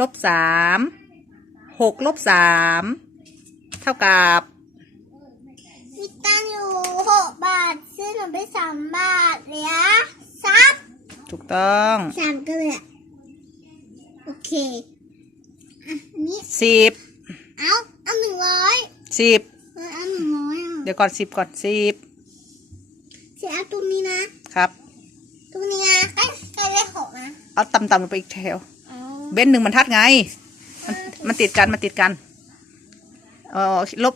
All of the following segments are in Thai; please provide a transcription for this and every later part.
ลบสามหกลบสามเท่ากับมีตังค์อยู่หกบาทซื้อหนูไปสามบาทเหลือสามถูกต้องสามก็เลยอะโอเคอะอันนี้สิบเอาเอาหนึ่งร้อยสิบเออเอาหนึ่งร้อยอะเดี๋ยวก่อนสิบก่อนสิบเสียเอาตรงนี้นะครับ ตรงนี้นะใกล้ใกล้เลขหกนะ เอาต่ำๆลงไปอีกแถว เอาเบ้นหนึ่งบรรทัดไง มันมันติดกันมันติดกันเออลบ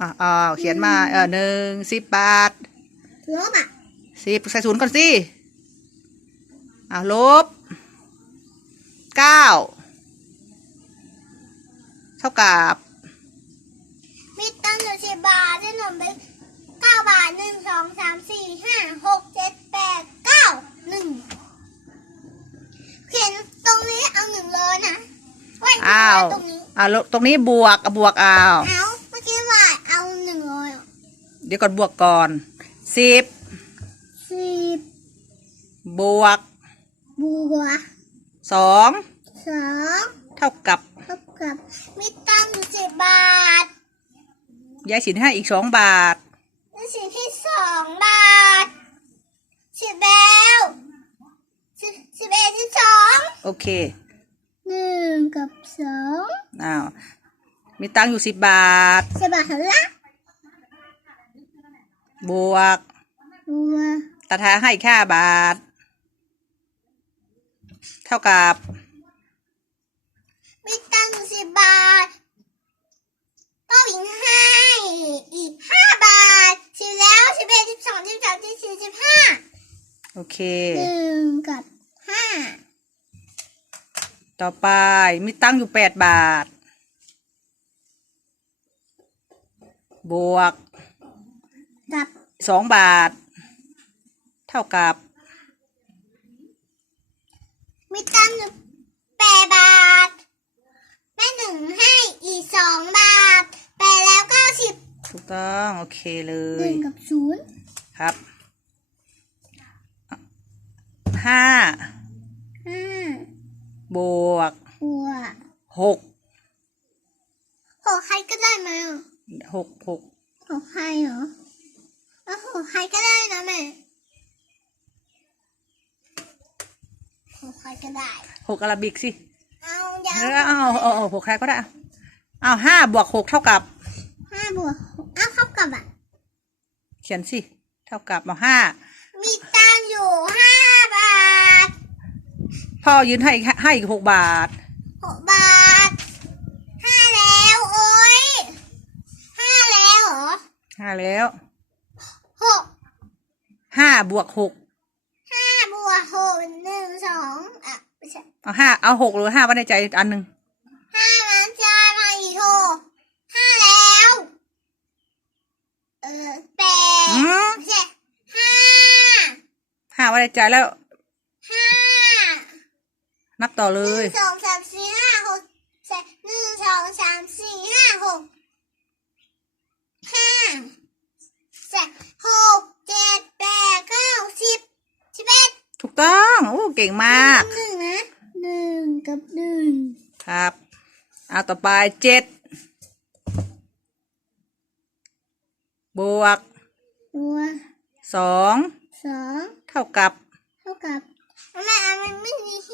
อ่าอ่าเขียนมา เออหนึ่งสิบบาทลบอะสิบใส่ศูนย์ก่อนสิอ่าลบเก้าเท่ากับ มีตังค์อยู่สิบบาทซื้อหนูไปเก้าบาทหนึ่งสองสามสี่ห้าหกเจ็ดแปดเก้าหนึ่งเขียนตรงนี้เอาหนึ่งร้อยนะไว้หนึ่ง อ้าร้อวยตรงนี้อ่าลบตรงนี้บวกอะบวกอ้าวเอาเมื่อกี้ว่าเอาหนึ่งร้อยอะเดี๋ยวก่อนบวกก่อนสิบสิบบวกบวกสองสองเท่ากับเท่ากับมีตังค์อยู่สิบบาทยายสินให้อีกสองบาทนี่สิที่สองบาทสิบแล้วสิบสิบเอ็ดที่สองโอเคหนึ่ง กับสองอ้าว มีตังค์อยู่สิบบาทสิบบาทเท่าไหร่บวกบวกตาทาให้ค่าบาท เท่ากับ มีตังค์อยู่สิบบาทก็วิ่งให้อีกห้าบาทสิบแล้วสิบเอ็ดสิบสองสิบสามสิบสี่สิบห้าโอเค หนึ่งกับห้า ต่อไปมีตังค์อยู่แปดบาท บวกกับสองบาท เท่ากับ มีตังค์อยู่แปดบาท แม่หนึ่งให้อีกสองบาทแปดแล้วเก้าสิบถูกต้อง โอเคเลหยนึ่งกับศูนย์ครับห้าห้า บวกบวกหกหกใครก็ได้ไหมอะหกหกหกใครเหรอแล้วหกใครก็ได้นะแม่หกใครก็ได้หกอาราบิกสิเอาอย่าเออเอาเอาเอาหกใครก็ได้เอาเอาห้าบวกหกเท่ากับห้าบวกหกเอาเข้ากับอะเขียนสิเท่ากับเอาห้ามีตังค์อยู่ห้าบาท พ่อยืนให้อีกให้อีกหกบาทหกบาทห้าแล้วโอ้ยห้าแล้วเหรอห้าแล้วหกห้าบวกหกห้าบวกหกหนึ่งสองอะไม่ใช่เอาห้าเอาหกหรือห้าไว้ในใจอันหนึ่งห้ามันจะมาอีกหกห้าแล้ว เออแปดอืมไม่ใช่ห้าห้าไว้ในใจแล้วห้า นับต่อเลหนึ่ย งสองสามสี่ห้าหกเจ็ดหนึ่งสองสามสี่ห้าหกห้าเจ็ดหกเจ็ดแปดเก้าสิบสิบเอ็ดถูกต้องโอ้เก่งมากหนึ่งนะหนึ่งกับหนึ่งครับเอาต่อไปเจ็ดบวกตัวสองสองเท่ากับเท่ากับแม่มันไม่มีเที่ยว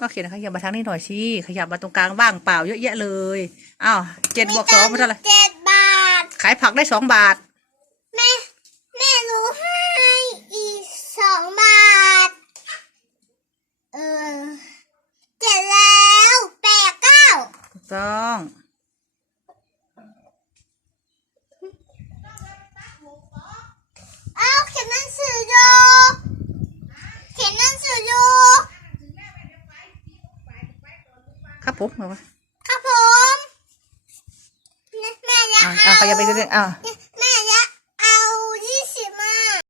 ก็เขียนขยับมาทางนี้หน่อยสิขยับมาตรงกลางบ้างเปล่าเยอะแยะเลยอ้าวเจ็ดบวกสองเป็นเท่าไหร่เจ็ดบาท ขายผักได้สองบาท แม่แม่รู้ให้อีกสองบาท เออเจ็ดแล้วแปดเก้าถูกต้อง เอาเขียนหนังสืออยู่เขียนหนังสืออยู่ ครับผมมาครับผมแม่อยากอ่าเอาอ่าขยับไปเรื่อยๆอ่าอย